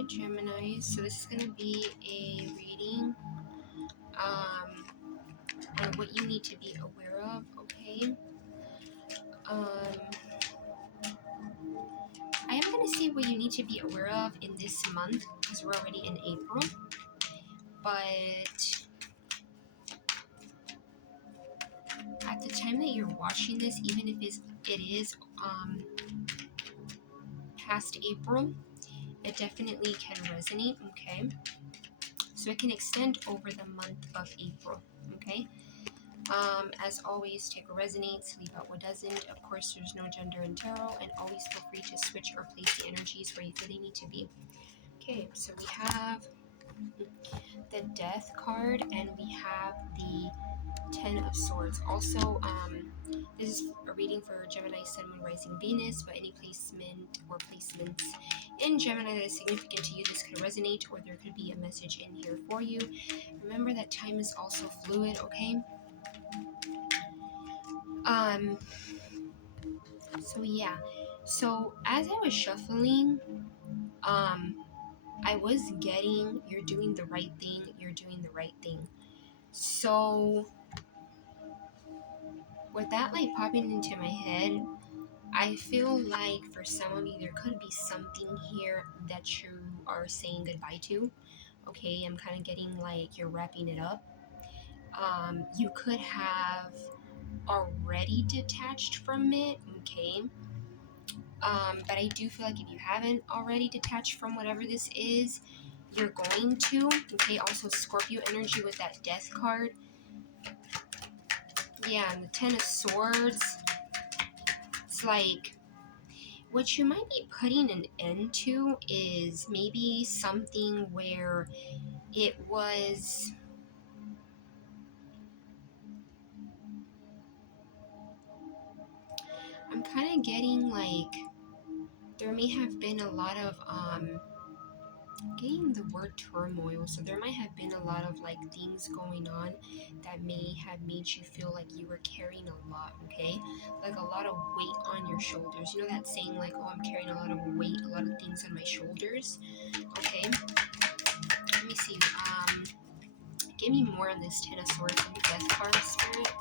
Alright, Gemini, so this is going to be a reading on what you need to be aware of, okay? I am going to say what you need to be aware of in this month, because we're already in April, but at the time that you're watching this, even if it is past April, it definitely can resonate, okay? So it can extend over the month of April, okay? As always, take what resonates, leave out what doesn't. Of course, there's no gender in tarot, and always feel free to switch or place the energies where you feel they need to be. Okay, so we have the Death card, and we have the Ten of Swords. Also, this is a reading for Gemini, Sun, Moon, Rising, Venus, but any placement or placements in Gemini that is significant to you, this could resonate, or there could be a message in here for you. Remember that time is also fluid, okay? So yeah, so as I was shuffling, I was getting, you're doing the right thing, you're doing the right thing. So with that like popping into my head, I feel like for some of you, there could be something here that you are saying goodbye to. Okay, I'm kind of getting like you're wrapping it up. You could have already detached from it, okay? But I do feel like if you haven't already detached from whatever this is, you're going to. Okay, also Scorpio energy with that Death card. Yeah, and the Ten of Swords. It's like, what you might be putting an end to is maybe something where it was... I'm kind of getting like there may have been a lot of getting the word turmoil, so there might have been a lot of like things going on that may have made you feel like you were carrying a lot, okay? Like a lot of weight on your shoulders. You know that saying like, oh, I'm carrying a lot of weight, a lot of things on my shoulders, okay? Let me see. Give me more on this Ten of Swords and the Death card, Spirit.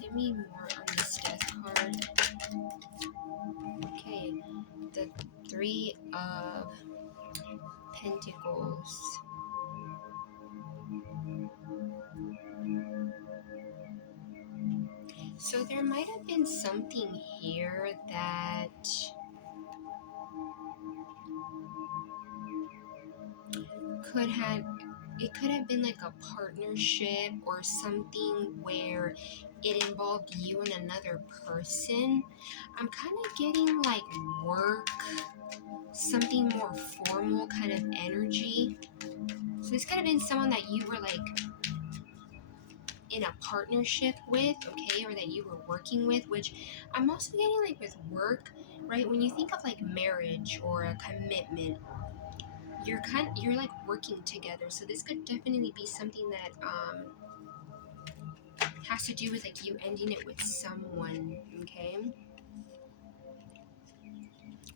Give me more on this Death card. Okay, the Three of Pentacles. So there might have been something here that could have been like a partnership or something where it involved you and another person. I'm kind of getting like work, something more formal kind of energy. So this could have been someone that you were like in a partnership with, okay, or that you were working with, which I'm also getting like with work, right? When you think of like marriage or a commitment, you're like working together. So this could definitely be something that has to do with like you ending it with someone, okay?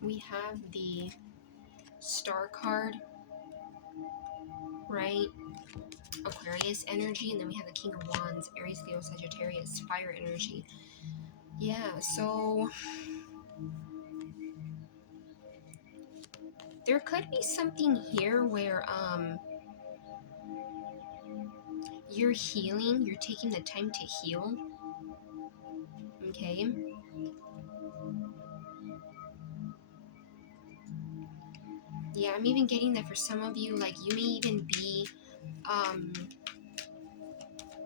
We have the Star card, right? Aquarius energy, and then we have the King of Wands, Aries, Leo, Sagittarius, fire energy. Yeah, so there could be something here where you're healing, you're taking the time to heal, okay? Yeah, I'm even getting that for some of you, like you may even be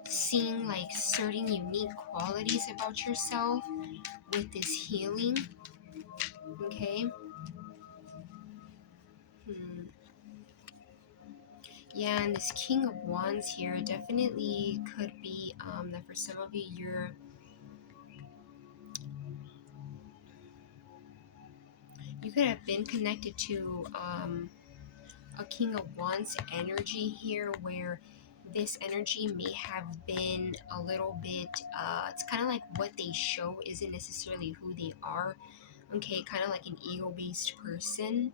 seeing like certain unique qualities about yourself with this healing, okay? Yeah, and this King of Wands here definitely could be that for some of you, you could have been connected to a King of Wands energy here, where this energy may have been a little bit, it's kind of like what they show isn't necessarily who they are, Okay, kind of like an ego-based person.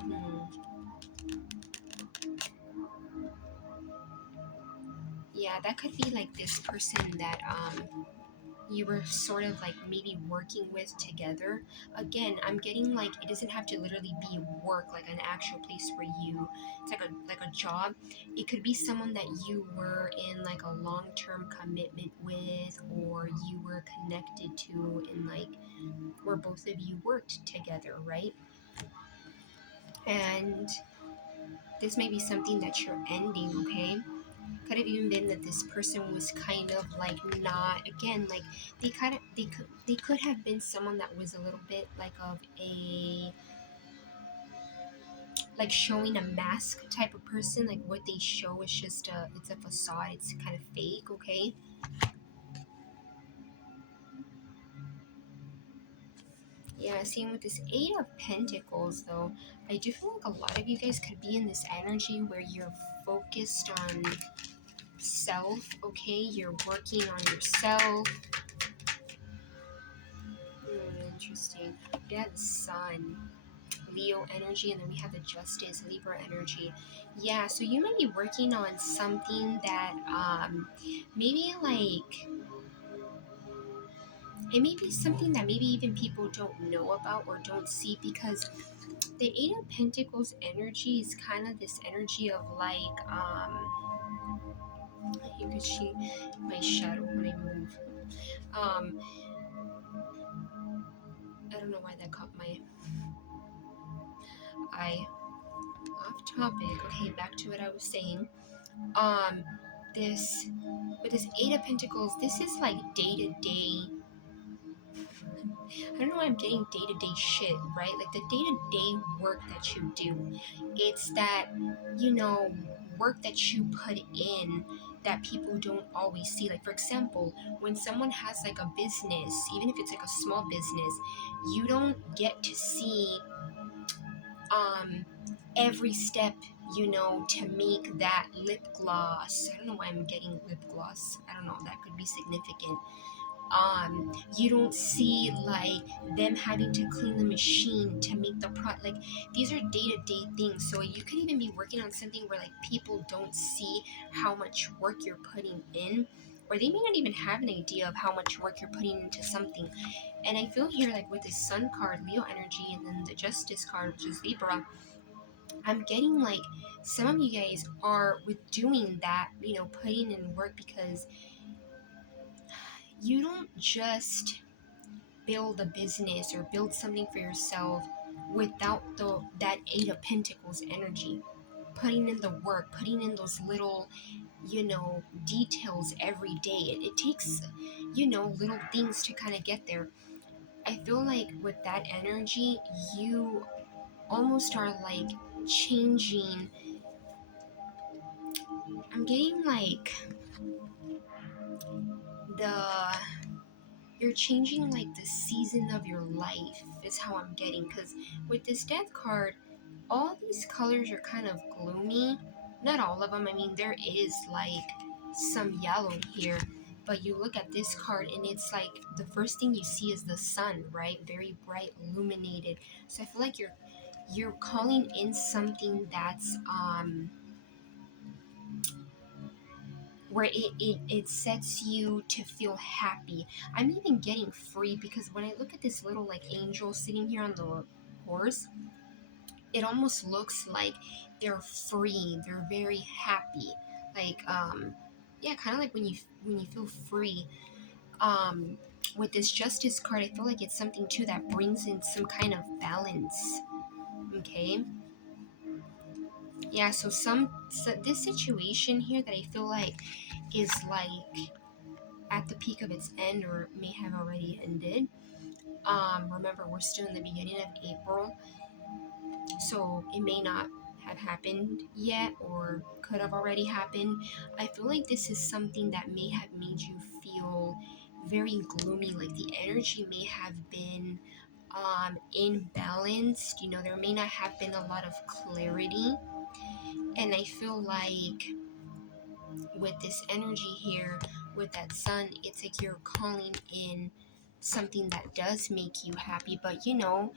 Hmm. Yeah, that could be like this person that you were sort of like maybe working with together. Again, I'm getting like it doesn't have to literally be work, like an actual place where you it's like a job. It could be someone that you were in like a long-term commitment with, or you were connected to in like where both of you worked together, right? And this may be something that you're ending, okay? Could have even been that this person was kind of like not, again, like they could have been someone that was a little bit like of a like showing a mask type of person. Like what they show is just it's a facade, it's kind of fake, okay? Yeah, same with this Eight of Pentacles though. I do feel like a lot of you guys could be in this energy where you're focused on self, okay? You're working on yourself. Interesting. We have the Sun, Leo energy, and then we have the Justice, Libra energy. Yeah, so you might be working on something that maybe like it may be something that maybe even people don't know about or don't see, because the Eight of Pentacles energy is kind of this energy of like you could see my shadow when I move. Um, I don't know why that caught my eye. Off topic. Okay, back to what I was saying. Um, this with this Eight of Pentacles, this is like day to day. I don't know why I'm getting day to day shit, right? Like the day to day work that you do. It's that, you know, work that you put in that people don't always see. Like, for example, when someone has like a business, even if it's like a small business, you don't get to see um every step, you know, to make that lip gloss. I don't know why I'm getting lip gloss. I don't know, that could be significant. You don't see like them having to clean the machine to make the product. Like, these are day-to-day things, so you could even be working on something where like people don't see how much work you're putting in, or they may not even have an idea of how much work you're putting into something. And I feel here like with this Sun card, Leo energy, and then the Justice card, which is Libra, I'm getting like some of you guys are with doing that, you know, putting in work, because you don't just build a business or build something for yourself without the that Eight of Pentacles energy. Putting in the work, putting in those little, you know, details every day. It takes, you know, little things to kind of get there. I feel like with that energy, you almost are like changing. I'm getting like the you're changing like the season of your life is how I'm getting, because with this Death card, all these colors are kind of gloomy. Not all of them. I mean, there is like some yellow here, but you look at this card and it's like the first thing you see is the sun, right? Very bright, illuminated. So I feel like you're calling in something that's where it sets you to feel happy. I'm even getting free, because when I look at this little like angel sitting here on the horse, it almost looks like they're free, they're very happy, like yeah, kind of like when you feel free. um with this Justice card, I feel like it's something too that brings in some kind of balance, okay? Yeah, so this situation here that I feel like is like at the peak of its end, or may have already ended. Remember, we're still in the beginning of April, so it may not have happened yet or could have already happened. I feel like this is something that may have made you feel very gloomy, like the energy may have been imbalanced. You know, there may not have been a lot of clarity. And I feel like with this energy here, with that sun, it's like you're calling in something that does make you happy. But you know,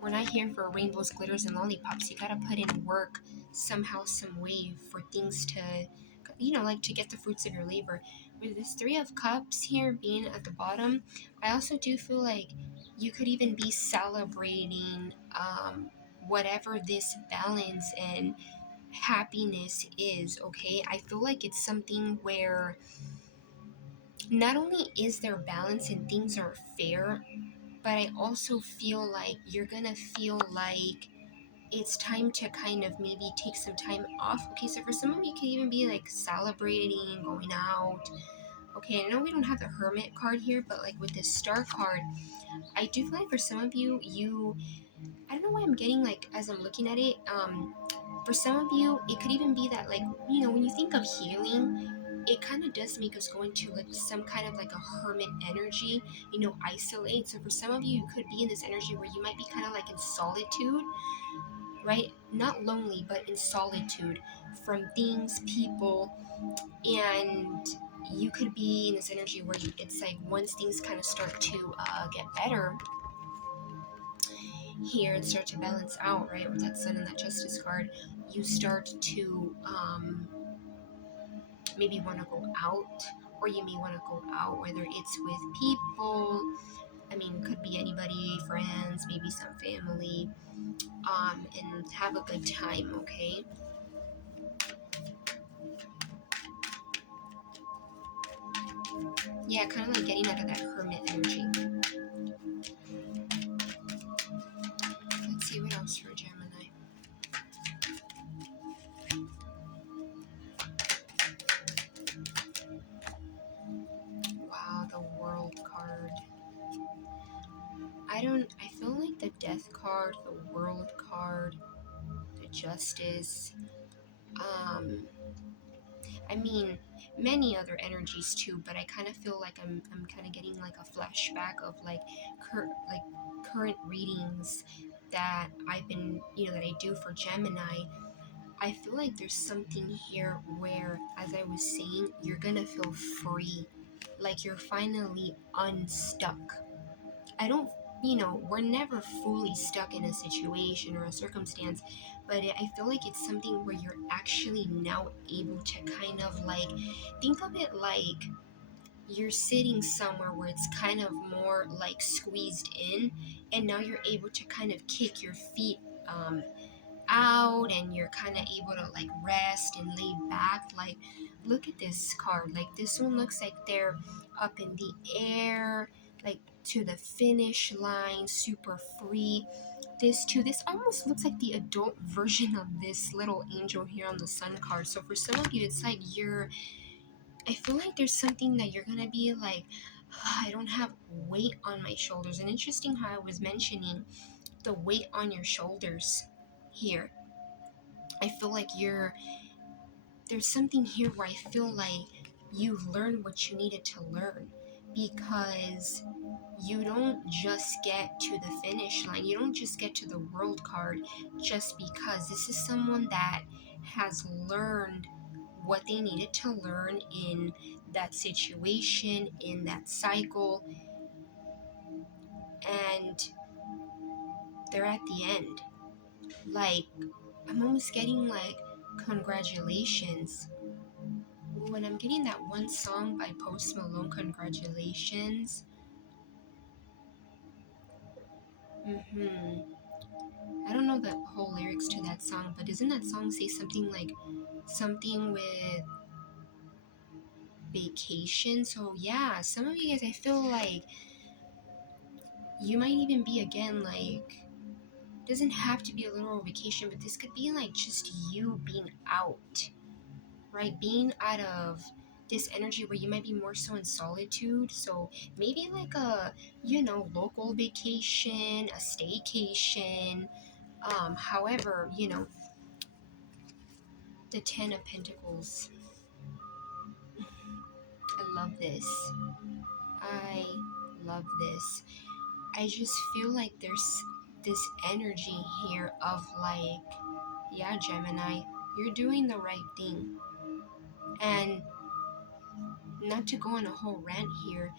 we're not here for rainbows, glitters, and lollipops. You gotta put in work somehow, some way for things to, you know, like to get the fruits of your labor. With this Three of Cups here being at the bottom, I also do feel like you could even be celebrating whatever this balance and happiness is, okay? I feel like it's something where not only is there balance and things are fair, but I also feel like you're gonna feel like it's time to kind of maybe take some time off. Okay, so for some of you, it can even be like celebrating, going out. Okay, I know we don't have the Hermit card here, but like with this Star card, I do feel like for some of you, I don't know why I'm getting like as I'm looking at it, for some of you, it could even be that like, you know, when you think of healing, it kind of does make us go into like some kind of like a hermit energy, you know, isolate. So for some of you, you could be in this energy where you might be kind of like in solitude, right? Not lonely, but in solitude from things, people, and you could be in this energy where it's like once things kind of start to get better here and start to balance out, right? With that Sun and that Justice card, you start to maybe want to go out, or you may want to go out, whether it's with people. I mean, could be anybody, friends, maybe some family, and have a good time, okay? Yeah, kind of like getting out of that hermit energy. Let's see what else for Gemini. Wow, the World card. I feel like the Death card, the World card, the Justice, um, I mean, many other energies too, but I kind of feel like I'm kind of getting like a flashback of like like current readings that I've been, you know, that I do for Gemini. I feel like there's something here where, as I was saying, you're gonna feel free, like you're finally unstuck. I don't, you know, we're never fully stuck in a situation or a circumstance, but I feel like it's something where you're actually now able to kind of like think of it like you're sitting somewhere where it's kind of more like squeezed in, and now you're able to kind of kick your feet um, out, and you're kind of able to like rest and lay back. Like, look at this card. Like, this one looks like they're up in the air, like to the finish line, super free. This too, this almost looks like the adult version of this little angel here on the Sun card. So for some of you, it's like I feel like there's something that you're gonna be like, I don't have weight on my shoulders. And interesting how I was mentioning the weight on your shoulders here. I feel like there's something here where I feel like you've learned what you needed to learn, because you don't just get to the finish line. You don't just get to the World card just because. This is someone that has learned what they needed to learn in that situation, in that cycle, and they're at the end. Like, I'm almost getting like, congratulations. When I'm getting that one song by Post Malone, Congratulations. I don't know the whole lyrics to that song, but doesn't that song say something like something with vacation? So yeah, some of you guys, I feel like you might even be again like, doesn't have to be a literal vacation, but this could be like just you being out, right? Being out of this energy where you might be more so in solitude. So maybe like a, you know, local vacation, a staycation, however, you know, the Ten of Pentacles. I love this. I love this. I just feel like there's this energy here of like, yeah, Gemini, you're doing the right thing. And not to go on a whole rant here,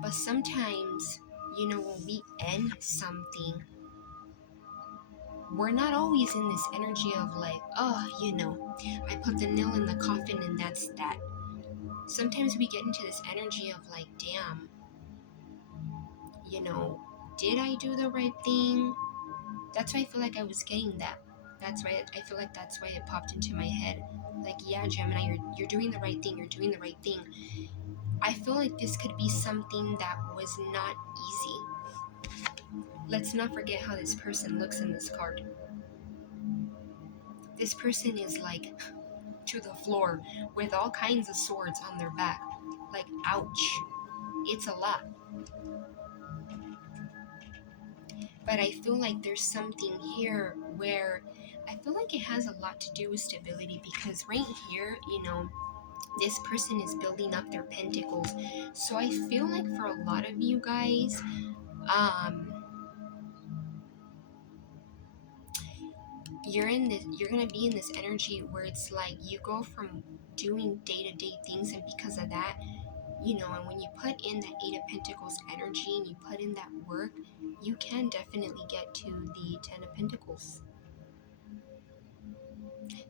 But sometimes, when we end something, we're not always in this energy of like, oh, I put the nail in the coffin and that's that. Sometimes we get into this energy of like, damn, you know, did I do the right thing? That's why I feel like I was getting that. That's why I feel like that's why it popped into my head. Like, yeah, Gemini, you're doing the right thing. You're doing the right thing. I feel like this could be something that was not easy. Let's not forget how this person looks in this card. This person is like to the floor with all kinds of swords on their back. Like, ouch. It's a lot. But I feel like there's something here where I feel like it has a lot to do with stability, because right here, this person is building up their pentacles. So I feel like for a lot of you guys, you're gonna be in this energy where it's like you go from doing day-to-day things, and because of that, and when you put in that Eight of Pentacles energy and you put in that work, you can definitely get to the Ten of Pentacles.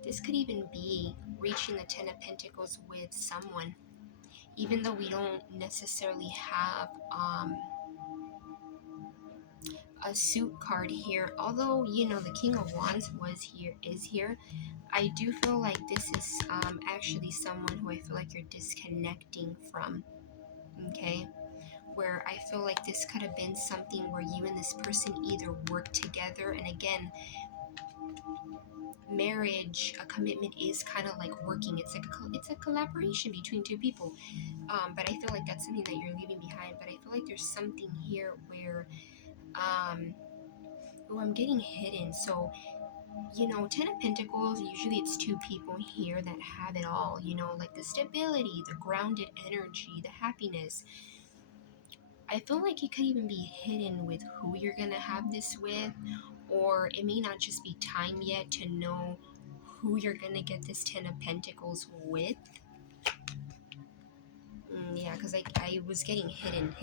This could even be reaching the Ten of Pentacles with someone, even though we don't necessarily have a suit card here. Although, the King of Wands is here. I do feel like this is actually someone who I feel like you're disconnecting from, okay? Where I feel like this could have been something where you and this person either work together, and again, marriage, a commitment is kind of like working. It's like it's a collaboration between two people. But I feel like that's something that you're leaving behind. But I feel like there's something here where, I'm getting hidden. So, Ten of Pentacles, usually it's two people here that have it all, like the stability, the grounded energy, the happiness. I feel like it could even be hidden with who you're going to have this with, or it may not just be time yet to know who you're going to get this Ten of Pentacles with. Yeah, because I was getting hidden.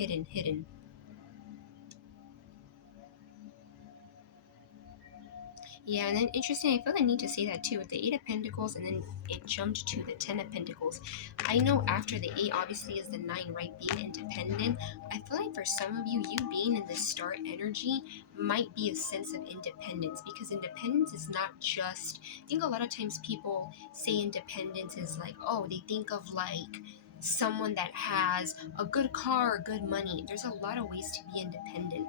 Yeah, and then interesting, I feel I need to say that too, with the Eight of Pentacles, and then it jumped to the Ten of Pentacles. I know after the Eight, obviously, is the Nine, right? Being independent. I feel like for some of you, being in the Star energy might be a sense of independence, because independence is not just, I think a lot of times people say independence is like, oh, they think of like someone that has a good car, good money. There's a lot of ways to be independent,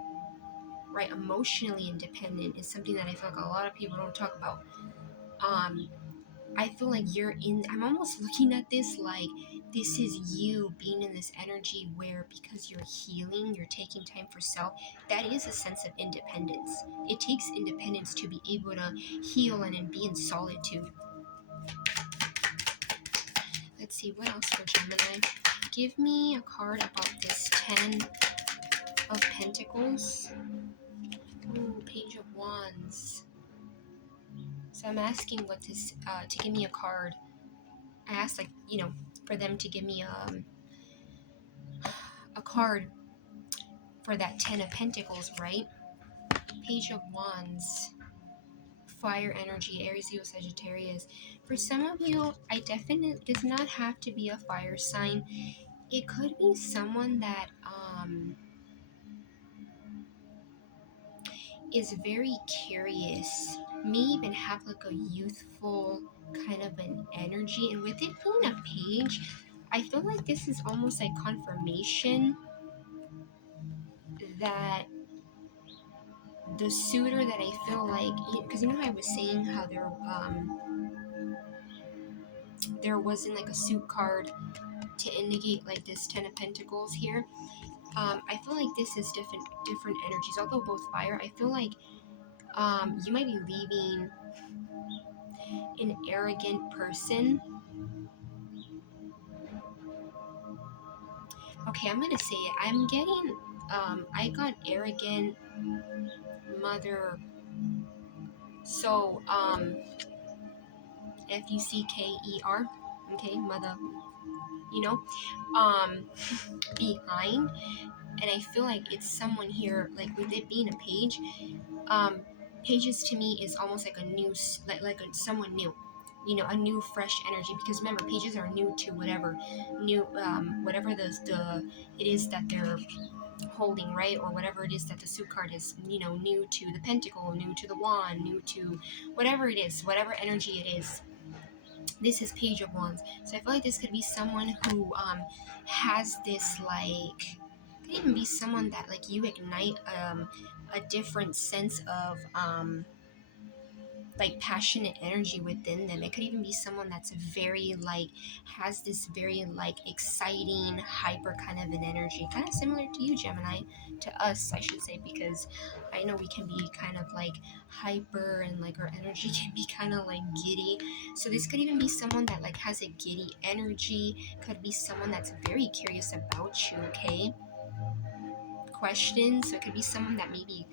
right? Emotionally independent is something that I feel like a lot of people don't talk about. I feel like I'm almost looking at this like this is you being in this energy where, because you're healing, you're taking time for self. That is a sense of independence. It takes independence to be able to heal and be in solitude. Let's see, what else for Gemini? Give me a card about this Ten of Pentacles. Ooh, Page of Wands. So I'm asking what this, to give me a card. I asked, like, for them to give me a card for that Ten of Pentacles, right? Page of Wands, fire energy, Aries, Leo, Sagittarius. For some of you, I definitely, does not have to be a fire sign. It could be someone that is very curious, may even have like a youthful kind of an energy. And with it being a page, I feel like this is almost like confirmation that the suitor that I feel like, because how I was saying how there wasn't like a suit card to indicate like this Ten of Pentacles here. I feel like this is different energies. Although both fire, I feel like you might be leaving an arrogant person. Okay, I'm gonna say it. I'm getting I got arrogant mother. So Fucker. Okay, mother. you know, behind. And I feel like it's someone here, like with it being a page, pages to me is almost like a new, someone new, you know, a new fresh energy, because remember, pages are new to whatever new, whatever the it is that they're holding, right? Or whatever it is that the suit card is, you know, new to the pentacle, new to the wand, new to whatever it is, whatever energy it is. This is page of wands, so I feel like this could be someone who has this, like, could even be someone that, like, you ignite a different sense of like passionate energy within them. It could even be someone that's very, like, has this very, like, exciting, hyper kind of an energy, kind of similar to you, Gemini, to us, I should say, because I know we can be kind of like hyper, and like our energy can be kind of like giddy. So this could even be someone that, like, has a giddy energy. Could be someone that's very curious about you, okay? Questions. So it could be someone that maybe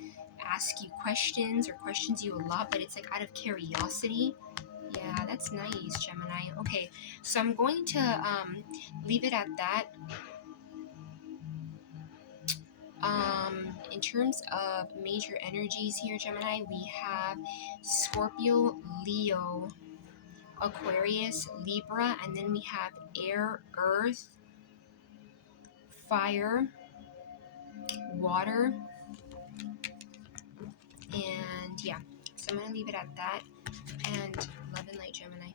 asks you questions or questions you a lot, but it's like out of curiosity. Yeah, that's nice, Gemini. Okay, so I'm going to leave it at that. In terms of major energies here, Gemini, we have Scorpio, Leo, Aquarius, Libra, and then we have air, earth, fire, water, and yeah. So I'm going to leave it at that. And love and light, Gemini.